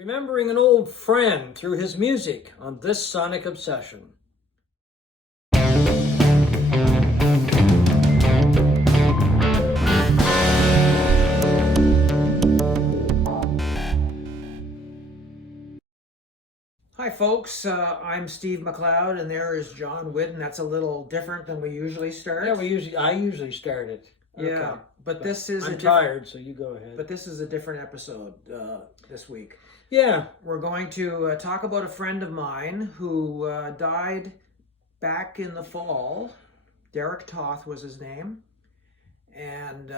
Remembering an old friend through his music on this Sonic Obsession. Hi folks, I'm Steve McLeod and there is John Whidden. That's a little different than we usually start. Yeah, I usually start it. Yeah, Okay. but this is I'm tired, so you go ahead. But this is a different episode this week. Yeah, We're going to talk about a friend of mine who died back in the fall. Derrick Toth was his name. And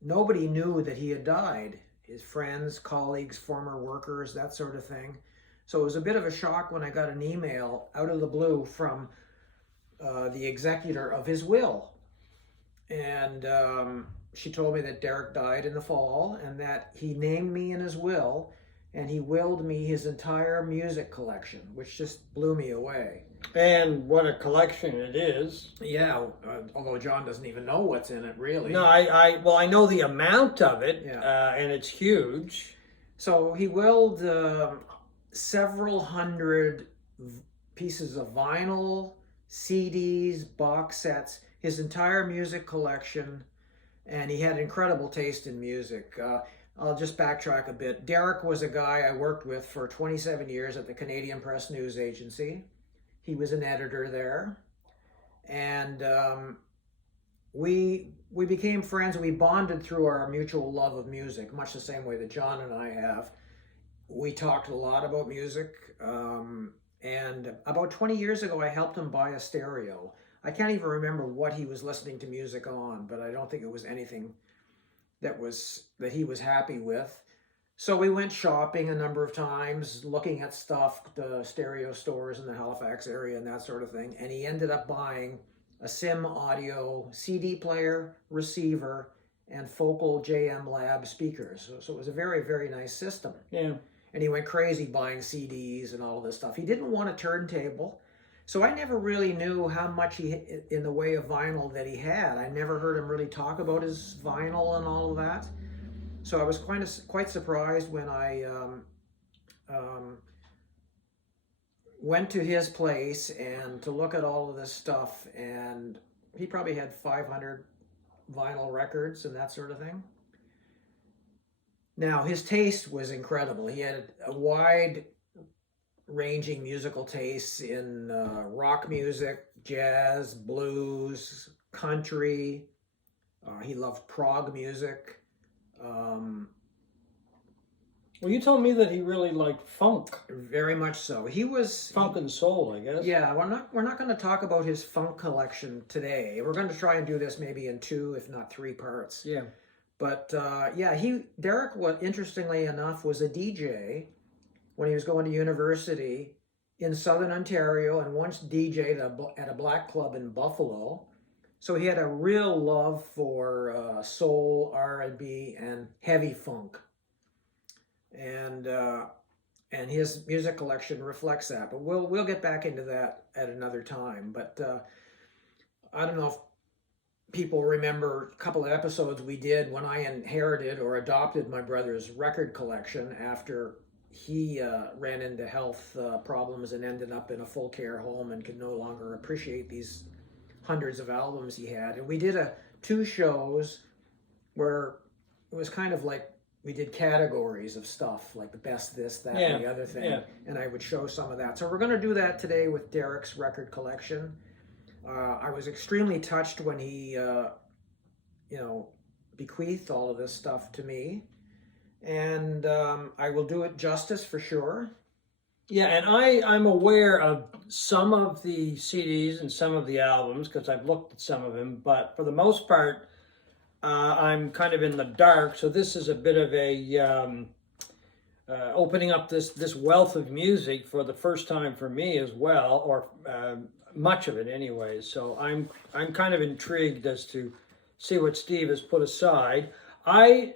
nobody knew that he had died. His friends, colleagues, former workers, that sort of thing. So it was a bit of a shock when I got an email out of the blue from the executor of his will. And she told me that Derrick died in the fall and that he named me in his will. And he willed me his entire music collection, which just blew me away. and what a collection it is. Yeah, although John doesn't even know what's in it, really. No, I know the amount of it, Yeah. and it's huge. So he willed several hundred pieces of vinyl, CDs, box sets, his entire music collection, and he had incredible taste in music. I'll just backtrack a bit. Derrick was a guy I worked with for 27 years at the Canadian Press News Agency. He was an editor there, and we became friends. We bonded through our mutual love of music, much the same way that John and I have. We talked a lot about music, and about 20 years ago, I helped him buy a stereo. I can't even remember what he was listening to music on, but I don't think it was anything that he was happy with. So we went shopping a number of times, looking at stuff, the stereo stores in the Halifax area and that sort of thing. And he ended up buying a Sim Audio CD player, receiver, and Focal JM Lab speakers. So it was a very, very nice system. Yeah. And he went crazy buying CDs and all of this stuff. He didn't want a turntable. So I never really knew how much in the way of vinyl that he had. I never heard him really talk about his vinyl and all of that. So I was quite surprised when I went to his place and to look at all of this stuff, and he probably had 500 vinyl records and that sort of thing. Now, his taste was incredible. He had a wide ranging musical tastes in rock music, jazz, blues, country. He loved prog music. Well, you told me that he really liked funk. Very much so. He was Funk and soul, I guess. Yeah, we're not going to talk about his funk collection today. We're going to try and do this maybe in 2, if not 3 parts. Yeah. But Derrick, what interestingly enough, was a DJ when he was going to university in Southern Ontario, and once DJ'd at a black club in Buffalo. So he had a real love for soul, R&B, and heavy funk. And his music collection reflects that. But we'll get back into that at another time. But I don't know if people remember a couple of episodes we did when I inherited or adopted my brother's record collection after he ran into health problems and ended up in a full care home and could no longer appreciate these hundreds of albums he had. And we did 2 shows where it was kind of like we did categories of stuff, like the best this, that, and the other thing. Yeah. And I would show some of that. So we're going to do that today with Derrick's record collection. I was extremely touched when he, bequeathed all of this stuff to me. And I will do it justice for sure. Yeah, and I'm aware of some of the CDs and some of the albums because I've looked at some of them, but for the most part, I'm kind of in the dark. So this is a bit of a opening up this wealth of music for the first time for me as well, or much of it anyway. So I'm kind of intrigued as to see what Steve has put aside. I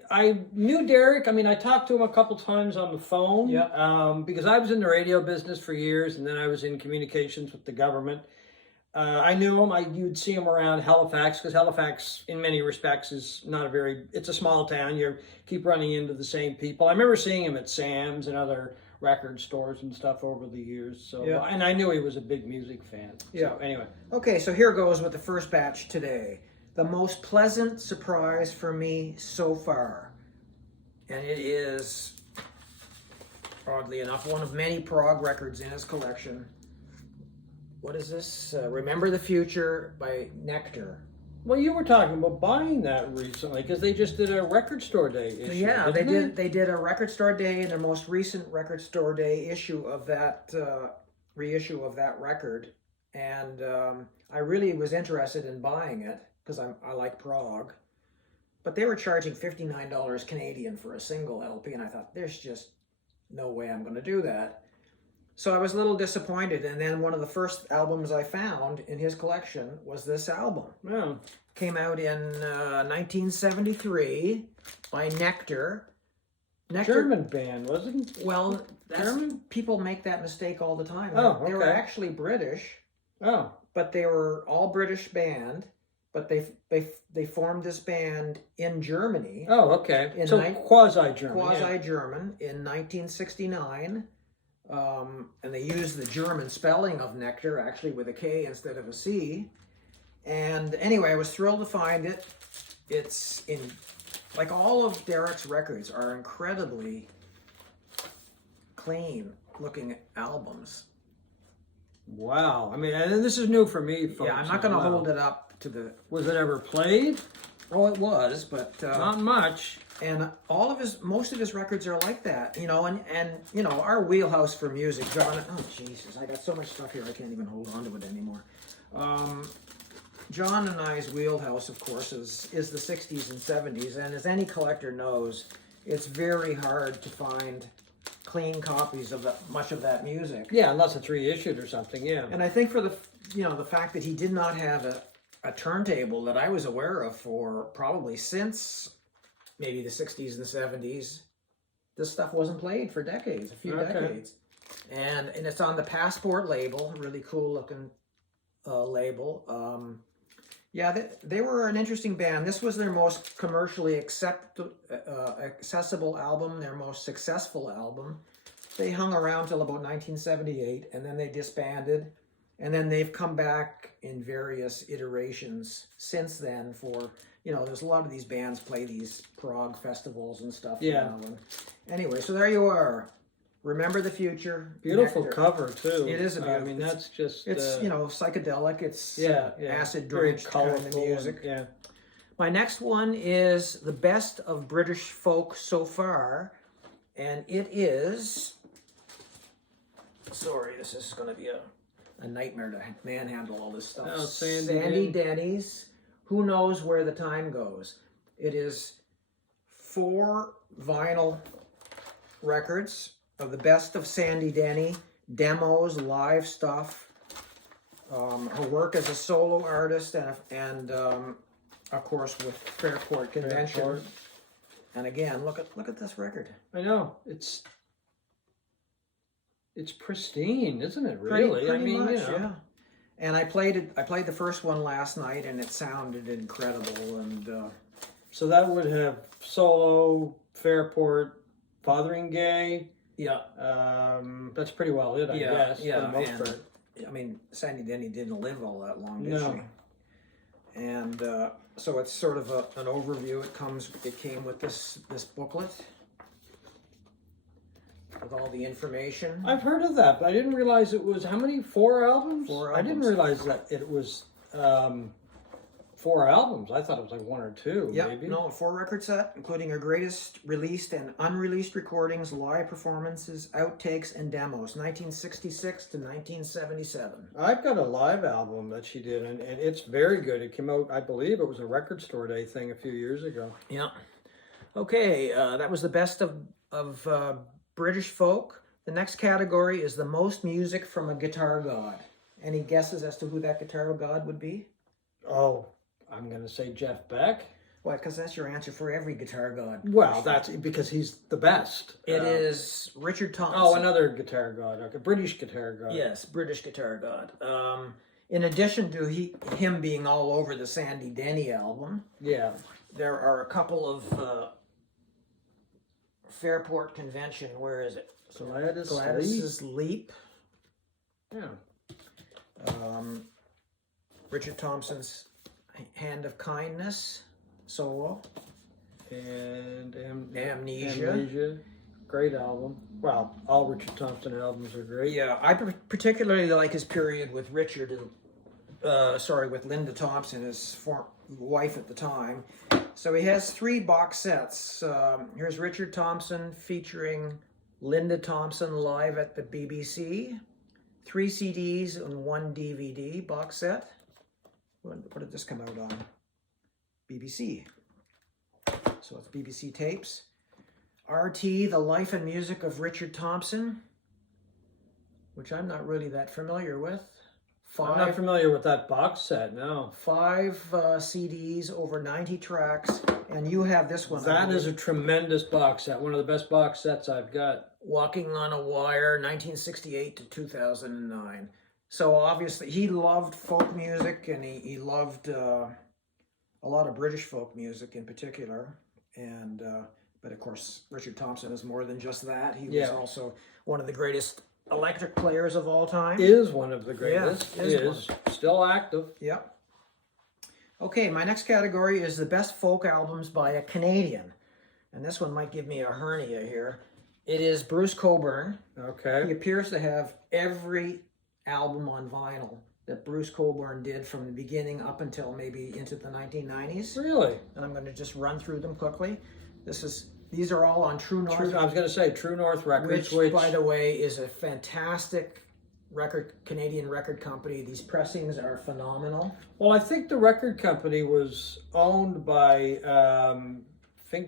knew Derrick. I mean, I talked to him a couple times on the phone. Yeah. Because I was in the radio business for years, and then I was in communications with the government. I knew him. You'd see him around Halifax, because Halifax, in many respects, is not it's a small town. You keep running into the same people. I remember seeing him at Sam's and other record stores and stuff over the years. So, Yeah. And I knew he was a big music fan. Yeah. So, anyway. Okay, so here goes with the first batch today. The most pleasant surprise for me so far. And it is, oddly enough, one of many prog records in his collection. What is this? Remember the Future by Nectar. Well, you were talking about buying that recently, because they just did a record store day issue. Yeah, they did. They did a record store day in their most recent record store day issue of that reissue of that record, and I really was interested in buying it because I like prog, but they were charging $59 Canadian for a single LP, and I thought there's just no way I'm going to do that. So I was a little disappointed, and then one of the first albums I found in his collection was this album. Yeah. Came out in 1973 by Nectar. German band, wasn't it? Well, German? People make that mistake all the time. Oh, They were okay. actually British, Oh, but they were all British band. But they formed this band in Germany, oh, okay. In So quasi-German. yeah. quasi-German, in 1969. And they used the German spelling of Nectar, actually with a K instead of a C. And anyway, I was thrilled to find it. It's in, like all of Derrick's records are incredibly clean looking albums. Wow. I mean, and this is new for me, folks. Yeah, I'm not going to as well. hold it up to the. Was it ever played? Oh, it was, but Not much. and most of his records are like that, you know, and you know, our wheelhouse for music, John. Oh Jesus, I got so much stuff here I can't even hold on to it anymore. John and I's wheelhouse, of course, is the 60s and 70s, and as any collector knows, it's very hard to find clean copies of much of that music. Yeah, unless it's reissued or something, yeah. And I think for the fact that he did not have a turntable that I was aware of for probably since maybe the 60s and 70s, this stuff wasn't played for decades, a few decades. And it's on the Passport label, really cool looking label. Yeah, they were an interesting band. This was their most commercially accessible album, their most successful album. They hung around till about 1978, and then they disbanded. And then they've come back in various iterations since then for, you know, there's a lot of these bands play these prog festivals and stuff. Yeah. Now. And anyway, so there you are. Remember the Future. Beautiful Nectar. cover, too. It is a beautiful. I mean, that's just... It's, you know, psychedelic. It's acid very drenched kind of colorful music. Yeah. My next one is the best of British folk so far, and it is. Sorry, this is going to be a nightmare to manhandle all this stuff. Oh, Sandy Denny's Who Knows Where the Time Goes. It is 4 vinyl records of the best of Sandy Denny, demos, live stuff, her work as a solo artist, and of course with Fairport Convention. Fairport. And again, look at this record. I know. It's pristine, isn't it? Really? Pretty I mean, much, you know. yeah. And I played the first one last night, and it sounded incredible. And So that would have solo, Fairport, Fotheringay. yeah, That's pretty well it, I guess, for the most part. I mean, Sandy Denny didn't live all that long, did No. she? And so it's sort of an overview. It came with this booklet with all the information. I've heard of that, but I didn't realize it was, how many? 4 albums? 4 I didn't albums. realize that it was 4 albums. I thought it was like 1 or 2, Yeah, maybe. no, a 4 record set, including her greatest released and unreleased recordings, live performances, outtakes, and demos, 1966 to 1977. I've got a live album that she did, and it's very good. It came out, I believe it was a record store day thing a few years ago. Yeah. Okay, that was the best of British folk. The next category is the most music from a guitar god. Any guesses as to who that guitar god would be? Oh, I'm going to say Jeff Beck. Why? Because that's your answer for every guitar god. Well, that's because he's the best. It is Richard Thompson. Oh, another guitar god, okay, British guitar god. Yes, British guitar god. in addition to him being all over the Sandy Denny album, Yeah. there are a couple of Fairport Convention. Where is it? Gladys's Leap. Yeah. Richard Thompson's Hand of Kindness solo. And Amnesia. Great album. Well, all Richard Thompson albums are great. Yeah, I particularly like his period with Richard and with Linda Thompson, his wife at the time. So he has 3 box sets. Here's Richard Thompson featuring Linda Thompson live at the BBC. 3 CDs and 1 DVD box set. What did this come out on? BBC. So it's BBC tapes. RT, The Life and Music of Richard Thompson, which I'm not really that familiar with. I'm not familiar with that box set, no. 5 CDs, over 90 tracks, and you have this one. That is a tremendous box set, one of the best box sets I've got. Walking on a Wire, 1968 to 2009. So obviously he loved folk music, and he loved a lot of British folk music in particular. And but of course, Richard Thompson is more than just that. He was also one of the greatest electric players of all time. Is one of the greatest. Yeah, is still active. Yep. Okay, my next category is the best folk albums by a Canadian. And this one might give me a hernia here. It is Bruce Cockburn. Okay. He appears to have every album on vinyl that Bruce Cockburn did from the beginning up until maybe into the 1990s. Really? And I'm going to just run through them quickly. These are all on True North. I was going to say True North Records, which, by the way, is a fantastic Canadian record company. These pressings are phenomenal. Well, I think the record company was owned by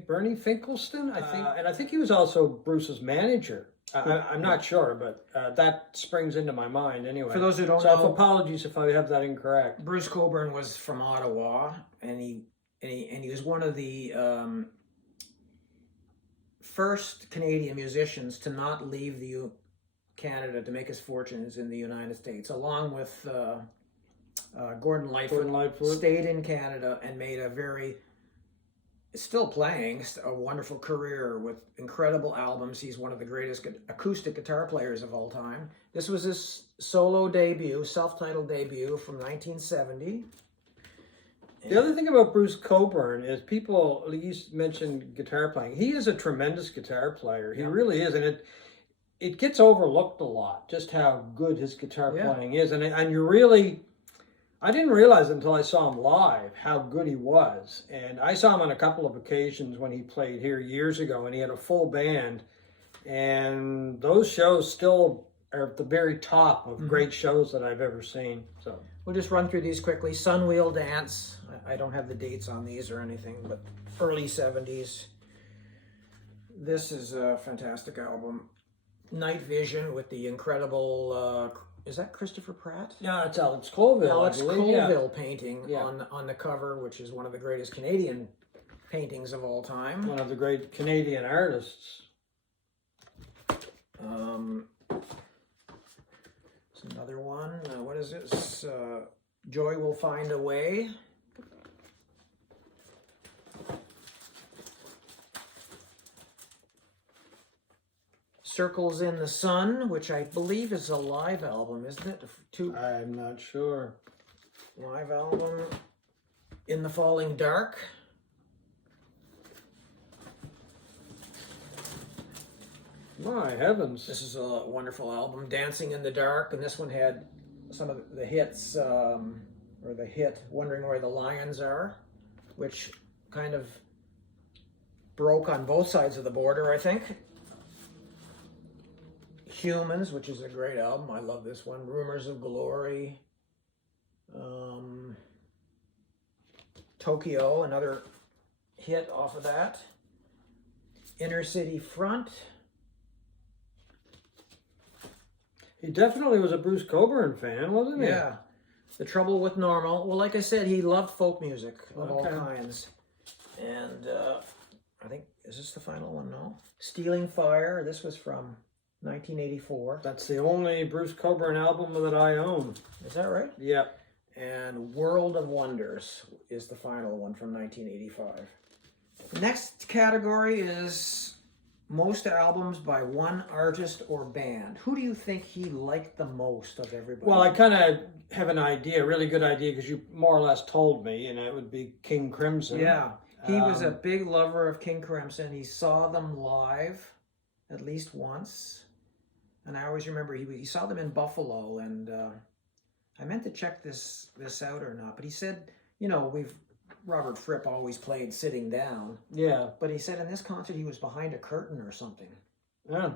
Bernie Finkelstein, I think, and I think he was also Bruce's manager. I'm not sure, but that springs into my mind anyway. For those who don't know, apologies if I have that incorrect. Bruce Cockburn was from Ottawa, and he was one of the first Canadian musicians to not leave Canada to make his fortunes in the United States, along with Gordon Lightfoot. Stayed in Canada and made still playing a wonderful career with incredible albums. He's one of the greatest acoustic guitar players of all time. This was his solo debut, self-titled debut from 1970. The other thing about Bruce Cockburn is you mentioned guitar playing. He is a tremendous guitar player. He really is, and it gets overlooked a lot just how good his guitar playing is, and you really. I didn't realize until I saw him live how good he was. And I saw him on a couple of occasions when he played here years ago, and he had a full band. And those shows still are at the very top of great shows that I've ever seen. So we'll just run through these quickly. Sunwheel Dance. I don't have the dates on these or anything, but early 70s. This is a fantastic album. Night Vision with the incredible... is that Christopher Pratt? Yeah, it's Alex Colville. Alex Colville painting on the cover, which is one of the greatest Canadian paintings of all time. One of the great Canadian artists. It's another one. What is this? Joy Will Find a Way. Circles in the Sun, which I believe is a live album, isn't it? I'm not sure. Live album. In the Falling Dark. My heavens. This is a wonderful album. Dancing in the Dark, and this one had some of the hits, or the hit Wondering Where the Lions Are, which kind of broke on both sides of the border, I think. Humans, which is a great album. I love this one. Rumors of Glory. Tokyo, another hit off of that. Inner City Front. He definitely was a Bruce Cockburn fan, wasn't he? Yeah. The Trouble with Normal. Well, like I said, he loved folk music of all kinds. And I think, is this the final one? No. Stealing Fire. This was from 1984. That's the only Bruce Cockburn album that I own. Is that right? Yep. And World of Wonders is the final one from 1985. The next category is most albums by one artist or band. Who do you think he liked the most of everybody? Well, I kind of have an idea, a really good idea, because you more or less told me, and it would be King Crimson. Yeah, he was a big lover of King Crimson. He saw them live at least once. And I always remember he saw them in Buffalo, and I meant to check this out or not, but he said, you know, Robert Fripp always played sitting down. Yeah. But he said in this concert he was behind a curtain or something. Yeah.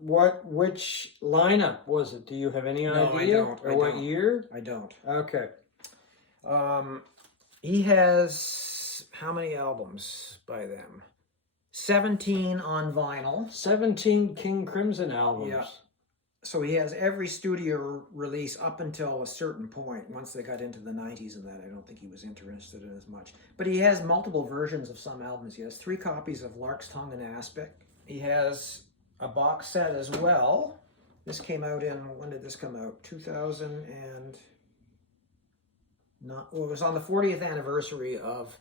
Which lineup was it? Do you have any idea? No, I don't. Or what year? I don't. Okay. He has how many albums by them? 17 on vinyl. 17 King Crimson albums. Yeah. So he has every studio release up until a certain point. Once they got into the 90s and that, I don't think he was interested in as much. But he has multiple versions of some albums. He has 3 copies of Lark's Tongue and Aspic. He has a box set as well. This came out when did this come out? 2000 and... Well, it was on the 40th anniversary of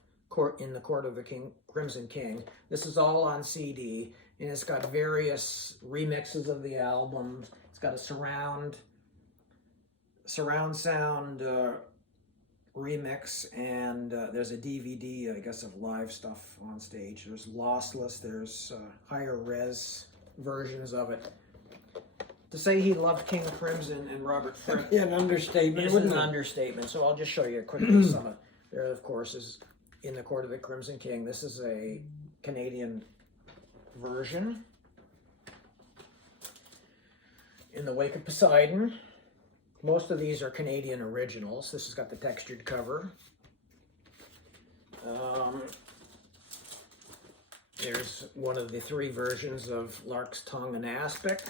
In the Court of the Crimson King. This is all on CD, and it's got various remixes of the albums. It's got a surround sound remix, and there's a DVD, I guess, of live stuff on stage. There's lossless, there's higher res versions of it. To say he loved King Crimson and Robert Fripp Yeah, an understatement. is an understatement. So I'll just show you quickly some of there. Of course, is In the Court of the Crimson King. This is a Canadian version. In the Wake of Poseidon. Most of these are Canadian originals. This has got the textured cover. There's one of the 3 versions of Lark's Tongue and Aspic.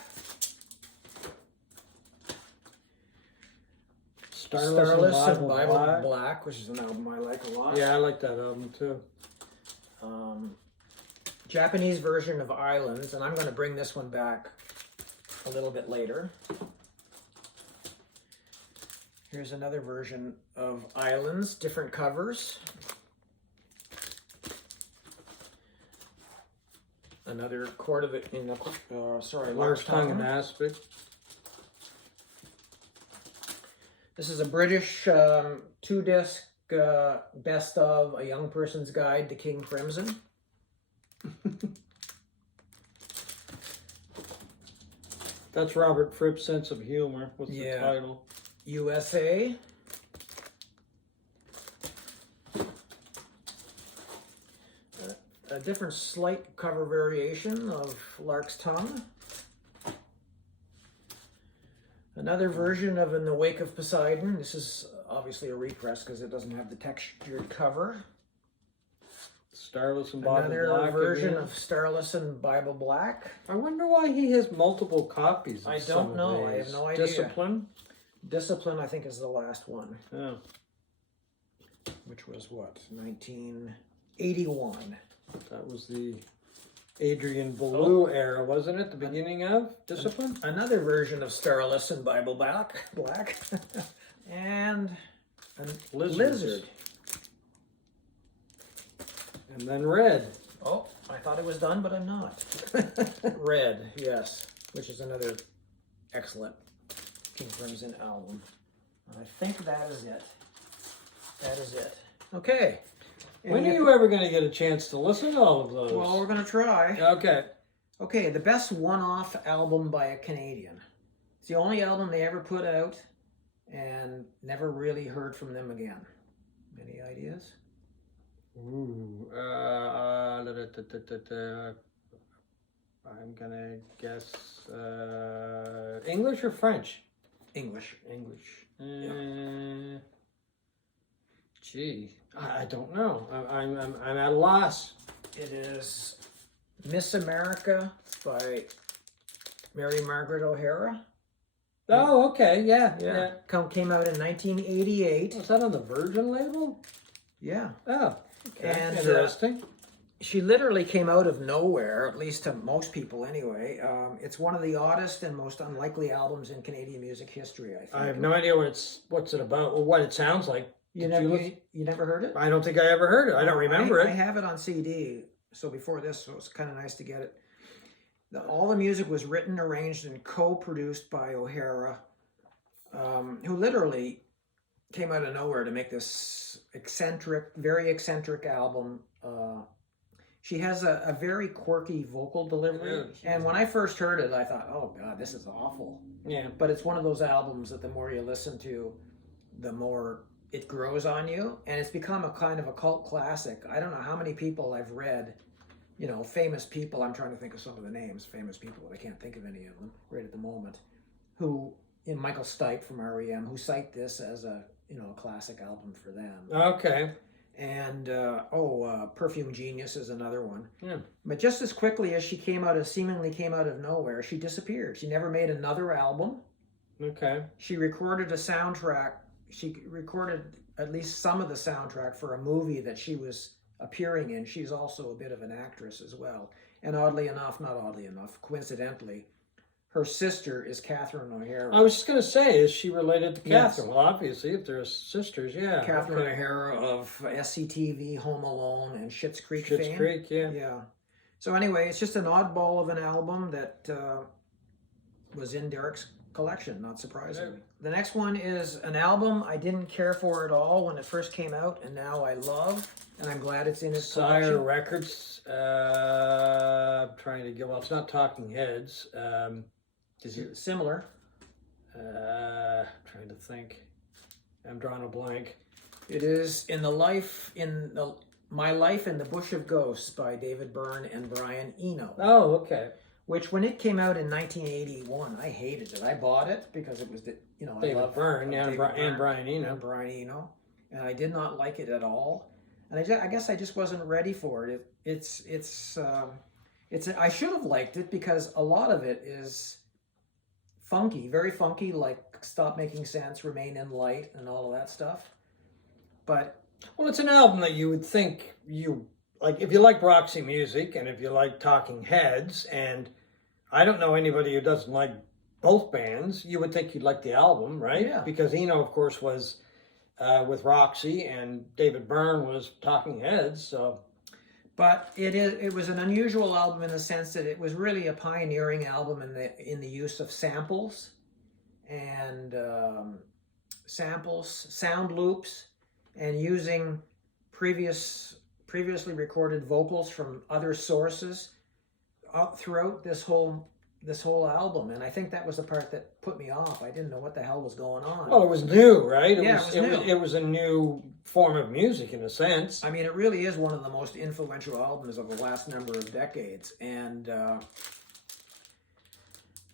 Starless and Bible Black, which is an album I like a lot. Yeah, I like that album too. Japanese version of Islands, and I'm going to bring this one back a little bit later. Here's another version of Islands, different covers. Another Court of it in the Lark's Tongue and Aspic. This is a British 2-disc best of A Young Person's Guide to King Crimson. That's Robert Fripp's sense of humor. What's the title? USA. A different slight cover variation of Lark's Tongue. Another version of In the Wake of Poseidon. This is obviously a repress because it doesn't have the textured cover. Starless and Bible Black. Another version of Starless and Bible Black. I wonder why he has multiple copies of I some don't know. of I have these. no idea. Discipline? Discipline, I think, is the last one. Yeah. Which was what? 1981. That was the Adrian Belew era, wasn't it? The beginning of Discipline? Another version of Starless and Bible Black. And a lizard. And then Red. Oh, I thought it was done, but I'm not. Red, yes. Which is another excellent King Crimson album. I think that is it. That is it. Okay. When are you ever going to get a chance to listen to all of those? Well, we're going to try. Okay. Okay, the best one-off album by a Canadian. It's the only album they ever put out and never really heard from them again. Any ideas? Ooh. I'm going to guess English or French? English. Gee, I don't know. I'm at a loss. It is Miss America by Mary Margaret O'Hara. Oh, okay, yeah. Came out in 1988. Was that on the Virgin label? Yeah. Oh, okay. And interesting. she literally came out of nowhere, at least to most people anyway. It's one of the oddest and most unlikely albums in Canadian music history, I think. I have no idea what's it about or what it sounds like. You never heard it? I don't think I ever heard it. I don't remember it. I have it on CD, so before this, so it's kind of nice to get it. All the music was written, arranged, and co-produced by O'Hara, who literally came out of nowhere to make this very eccentric album. She has a very quirky vocal delivery, and when I first heard it, I thought, "Oh God, this is awful." Yeah. But it's one of those albums that the more you listen to, the more it grows on you, and it's become a kind of a cult classic. I don't know how many people I've read, famous people. I'm trying to think of some of the names, famous people, but I can't think of any of them right at the moment. Who, Michael Stipe from REM, who cite this as a classic album for them. Okay. And Perfume Genius is another one. Yeah. But just as quickly as she seemingly came out of nowhere, she disappeared. She never made another album. Okay. She recorded a soundtrack. She recorded at least some of the soundtrack for a movie that she was appearing in. She's also a bit of an actress as well. And coincidentally, her sister is Catherine O'Hara. I was just going to say, is she related to Catherine? Yes. Well, obviously, if they're sisters, yeah. Catherine O'Hara of SCTV, Home Alone, and Schitt's Creek fame. Schitt's Creek, yeah. Yeah. So anyway, it's just an oddball of an album that was in Derrick's collection, not surprisingly. Yeah. The next one is an album I didn't care for at all when it first came out, and now I love, and I'm glad it's in his collection. Sire Records. Trying to get, well, it's not Talking Heads. Is it similar? Trying to think. I'm drawing a blank. It is My Life in the Bush of Ghosts by David Byrne and Brian Eno. Oh, okay. Which, when it came out in 1981, I hated it. I bought it because it was David Byrne, and Brian Eno. And Brian Eno, and I did not like it at all. And I guess I just wasn't ready for it. I should have liked it because a lot of it is funky, very funky, like Stop Making Sense, Remain in Light, and all of that stuff. But well, it's an album that you would think you like if you like Roxy music and if you like Talking Heads, and I don't know anybody who doesn't like both bands. You would think you'd like the album, right? Yeah. Because Eno, of course, was with Roxy, and David Byrne was Talking Heads. So, but it was an unusual album in the sense that it was really a pioneering album in the use of samples and sound loops, and using previously recorded vocals from other sources throughout this whole album. And I think that was the part that put me off. I didn't know what the hell was going on. Well, it was new, right? It was new. It was a new form of music in a sense. I mean, it really is one of the most influential albums of the last number of decades. And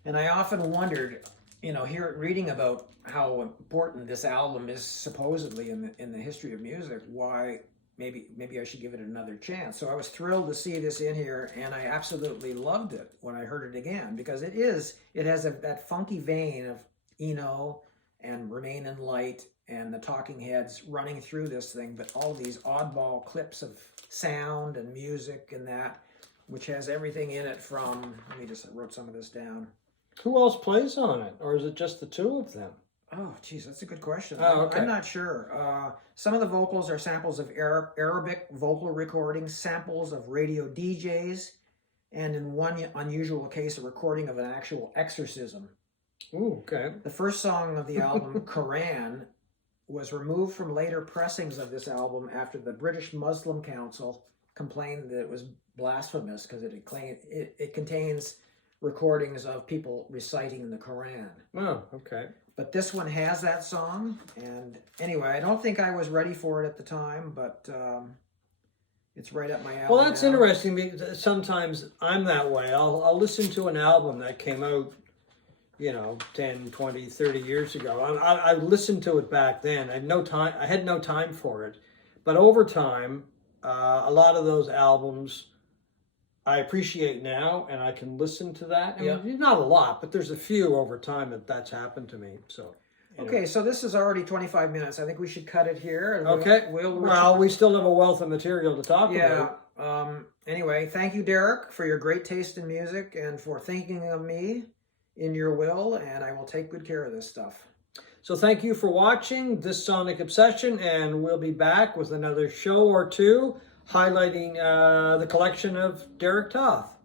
I often wondered, reading about how important this album is supposedly in the history of music, why maybe I should give it another chance. So I was thrilled to see this in here, and I absolutely loved it when I heard it again, because it has that funky vein of Eno and Remain in Light and the Talking Heads running through this thing, but all these oddball clips of sound and music and that, which has everything in it from, I wrote some of this down. Who else plays on it, or is it just the two of them? Oh, geez, that's a good question. Oh, okay. I'm not sure. Some of the vocals are samples of Arabic vocal recordings, samples of radio DJs, and in one unusual case, a recording of an actual exorcism. Ooh, okay. The first song of the album, Koran, was removed from later pressings of this album after the British Muslim Council complained that it was blasphemous because it contains recordings of people reciting the Koran. Oh, okay. But this one has that song, and anyway, I don't think I was ready for it at the time, but it's right up my alley. Well, that's interesting because sometimes I'm that way. I'll listen to an album that came out, 10, 20, 30 years ago. I listened to it back then. I had no time for it. But over time, a lot of those albums I appreciate now, and I can listen to that. I mean, not a lot, but there's a few over time that's happened to me. So, okay, so this is already 25 minutes. I think we should cut it here. And okay. Well, we still have a wealth of material to talk about. Anyway, thank you, Derrick, for your great taste in music and for thinking of me in your will, and I will take good care of this stuff. So thank you for watching this Sonic Obsession, and we'll be back with another show or two highlighting the collection of Derrick Toth.